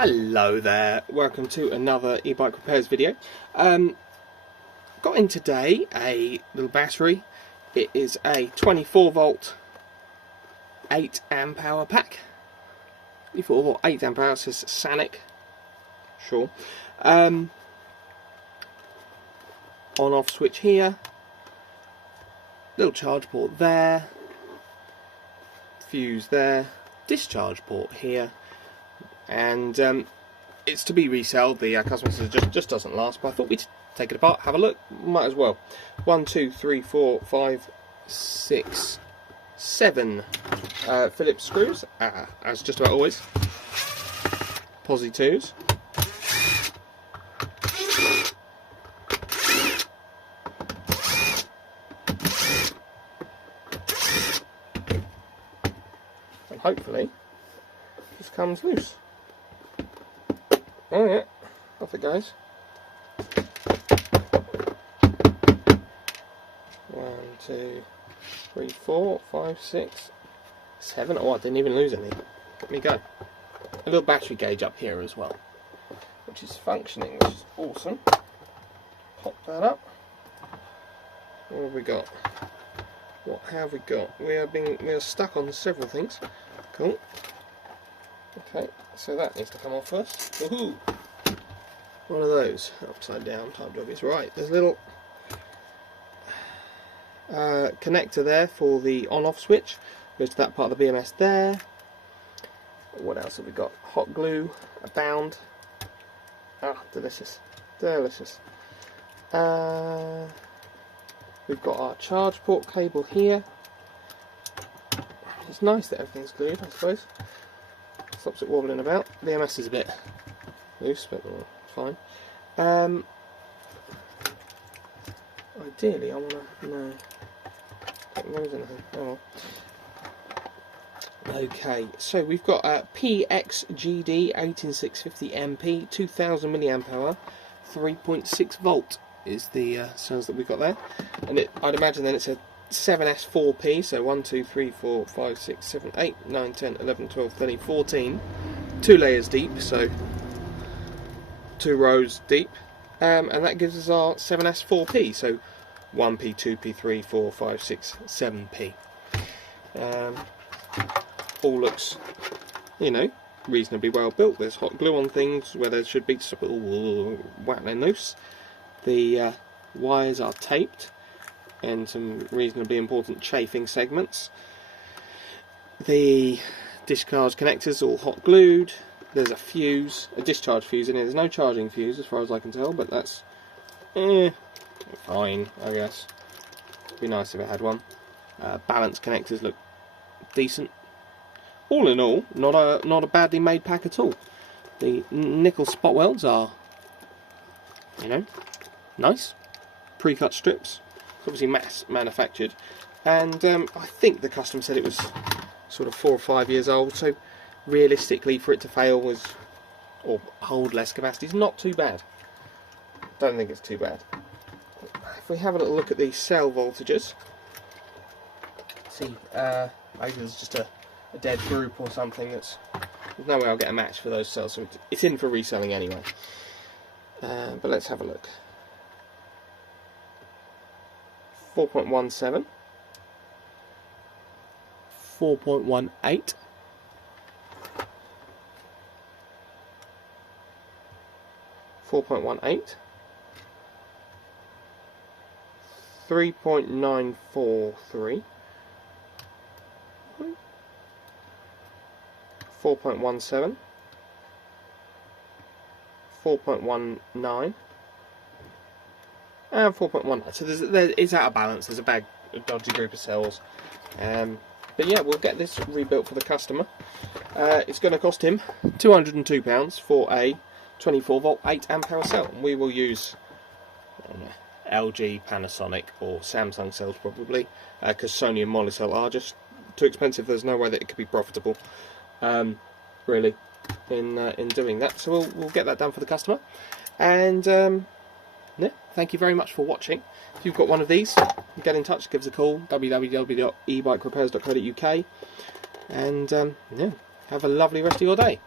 Hello there, welcome to another e-bike repairs video. Got in today a little battery. It is a 24 volt 8 amp hour pack. 24 volt 8 amp hour, says Sanic. Sure. On off switch here. Little charge port there. Fuse there. Discharge port here. And it's to be resold. The customer says it just doesn't last, but I thought we'd take it apart, have a look. Might as well. 1, 2, 3, 4, 5, 6, 7 Phillips screws, as just about always. Posi 2s. And hopefully this comes loose. Oh yeah, off it goes. 1, 2, 3, 4, 5, 6, 7. Oh, I didn't even lose any. Let me go. A little battery gauge up here as well, which is functioning, which is awesome. Pop that up. What have we got? What have we got? We are stuck on several things. Cool. Okay, so that needs to come off first. Woohoo! One of those upside down type jobbies. Right, there's a little connector there for the on-off switch. Goes to that part of the BMS there. What else have we got? Hot glue, a bound. Ah, delicious, delicious. We've got our charge port cable here. It's nice that everything's glued, I suppose. Stops it wobbling about. The BMS is a bit loose, but fine. Ideally, I want to know. Don't lose anything. Oh well. Okay, so we've got PXGD 18650MP, 2000 milliamp hour, 3.6 volt is the cells that we've got there, and I'd imagine then it's a 7S4P, so 1, 2, 3, 4, 5, 6, 7, 8, 9, 10, 11, 12, 13, 14. 2 layers deep, so 2 rows deep. And that gives us our 7S4P, so 1P, 2P, 3, 4, 5, 6, 7P. All looks, you know, reasonably well built. There's hot glue on things where there should be to stop it all rattling loose. The wires are taped, and some reasonably important chafing segments. The discharge connectors all hot glued. There's a fuse, a discharge fuse in it. There's no charging fuse as far as I can tell, but that's fine, I guess. It'd be nice if it had one. Balance connectors look decent. All in all, not a badly made pack at all. The nickel spot welds are, you know, nice. Pre-cut strips. Obviously mass manufactured, and I think the customer said it was sort of 4 or 5 years old, so realistically for it to fail or hold less capacity is not too bad. Don't think it's too bad. If we have a little look at the cell voltages, see, maybe there's just a dead group or something. There's no way I'll get a match for those cells, so it's in for reselling anyway. But let's have a look. 4.17, 4.18, 4.18, 3.943, 4.17, 4.19, and 4.1. So it's out of balance. There's a dodgy group of cells. But yeah, we'll get this rebuilt for the customer. It's going to cost him £202 for a 24 volt 8 amp hour cell. And we will use LG, Panasonic, or Samsung cells probably, because Sony and Molicel are just too expensive. There's no way that it could be profitable, really, in doing that. So we'll get that done for the customer. And yeah, thank you very much for watching. If you've got one of these, get in touch, give us a call, www.ebikeRepairs.co.uk, and yeah, have a lovely rest of your day.